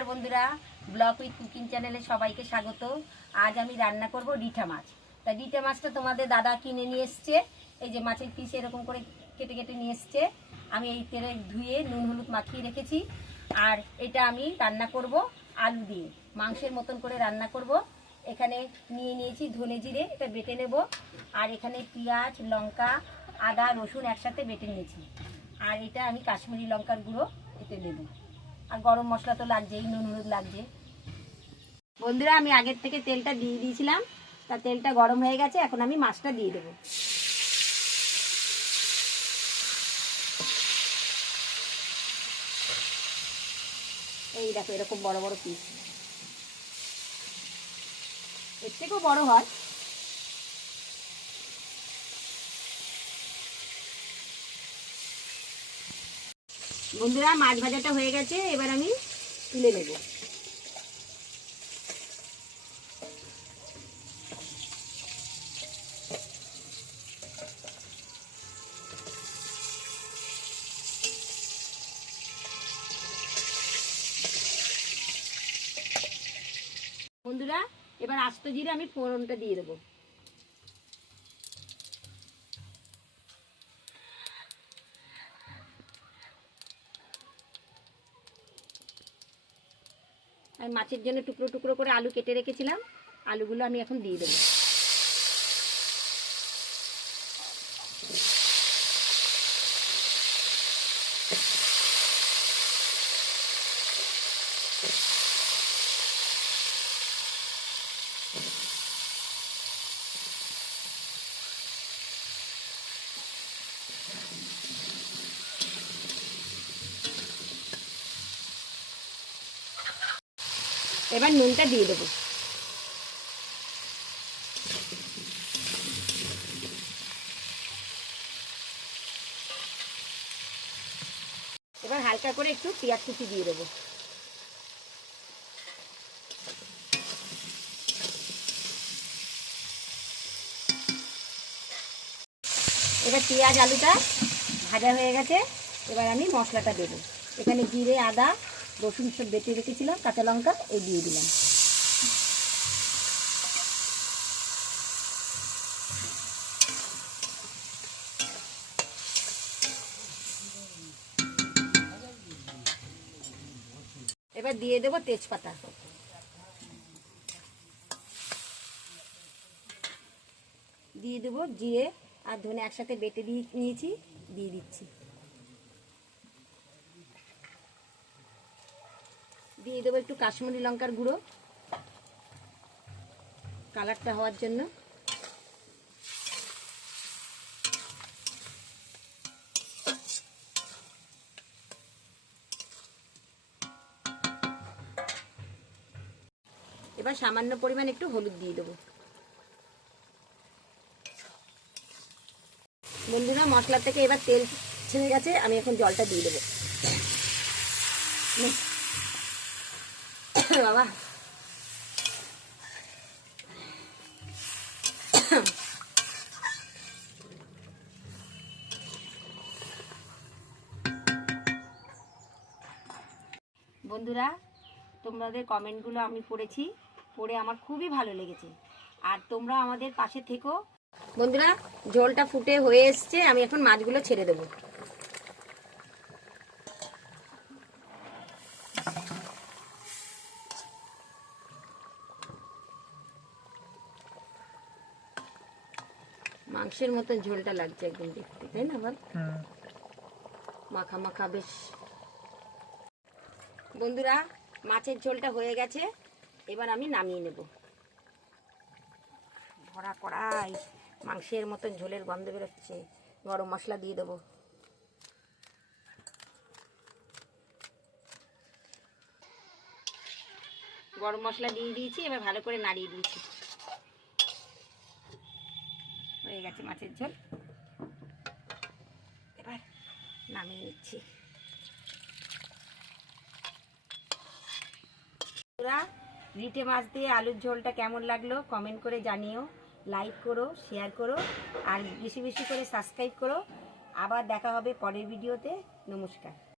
নমস্কার বন্ধুরা, blog with cooking চ্যানেলে সবাইকে স্বাগত। আজ আমি রান্না করব রিঠা মাছ। তা রিঠা মাছটা তোমাদের দাদা কিনে নিয়ে এসছে। এই যে মাছের পিস এরকম করে কেটে কেটে নিয়ে এসছে। আমি এই তেলে ধুয়ে নুন হলুদ মাখিয়ে রেখেছি। আর এটা আমি রান্না করব আলু দিয়ে, মাংসের মতন করে রান্না করব। এখানে নিয়ে নিয়েছি ধনে জিরে, এটা বেটে নেব। আর এখানে পেঁয়াজ, লঙ্কা, আদা, রসুন একসাথে বেটে নিয়েছি। আর এটা আমি কাশ্মীরি লঙ্কার গুঁড়ো এতে দেবো। আর গরম মশলা তো লাগছেই, নুন হলুদ লাগছে। বন্ধুরা, আমি আগের থেকে তেলটা দিয়ে দিয়েছিলাম। তা তেলটা গরম হয়ে গেছে, এখন আমি মাছটা দিয়ে দেবো। এই দেখো, এরকম বড় বড় পিস, এর থেকেও বড় হয়। বন্ধুরা, মাছ ভাজাটা হয়ে গেছে, এবার আমি তুলে নেব। বন্ধুরা, এবার আস্ত জিরে আমি ফোড়নটা দিয়ে দেবো। আমি মাছের জন্য টুকরো টুকরো করে আলু কেটে রেখেছিলাম, আলুগুলো আমি এখন দিয়ে দেবো। এবার নুনটা দিয়ে দেবো। এবার হালকা করে একটু পেঁয়াজ কুচি দিয়ে দেবো। এবার পেঁয়াজ আলুটা ভাজা হয়ে গেছে, এবার আমি মশলাটা দেবো। এখানে জিরে, আদা, রসুন সব বেটে রেখেছিলাম, কাঁচা লঙ্কা এই দিয়ে দিলাম। এবার দিয়ে দেবো তেজপাতা, দিয়ে দেবো জিরে আর ধনে একসাথে বেটে দিয়ে নিয়েছি, দিয়ে দিচ্ছি। দিয়ে দেবো একটু কাশ্মীরি লঙ্কার গুঁড়ো, কালারটা হওয়ার জন্য। এবার সামান্য পরিমাণ একটু হলুদ দিয়ে দেবো। বন্ধুরা, মশলা থেকে এবার তেল ছেড়ে গেছে, আমি এখন জলটা দিয়ে দেবো। বাবা, বন্ধুরা, তোমাদের কমেন্টগুলো আমি পড়েছি, পড়ে আমার খুবই ভালো লেগেছে। আর তোমরা আমাদের পাশে থেকো। বন্ধুরা, ঝোলটা ফুটে হয়ে এসছে, আমি এখন মাছগুলো ছেড়ে দেবো। মাংসের মতন ঝোলটা লাগছে একদম দেখতে, তাই না বল? মাখা মাখা বেশ। বন্ধুরা, মাছের ঝোলটা হয়ে গেছে, এবার আমি নামিয়ে নেব। ভরা কড়াই, মাংসের মতন ঝোলের গন্ধ বেরোচ্ছে। গরম মশলা দিয়ে দেবো। গরম মশলা দিয়ে দিয়েছি, এবার ভালো করে নাড়িয়ে দিয়েছি। হয়ে গেছে মাছের ঝোল, এবার নামিয়ে নিচ্ছি। রিঠে মাছ দিয়ে আলুর ঝোলটা কেমন লাগলো কমেন্ট করে জানিও। লাইক করো, শেয়ার করো, আর বেশি বেশি করে সাবস্ক্রাইব করো। আবার দেখা হবে পরের ভিডিওতে। নমস্কার।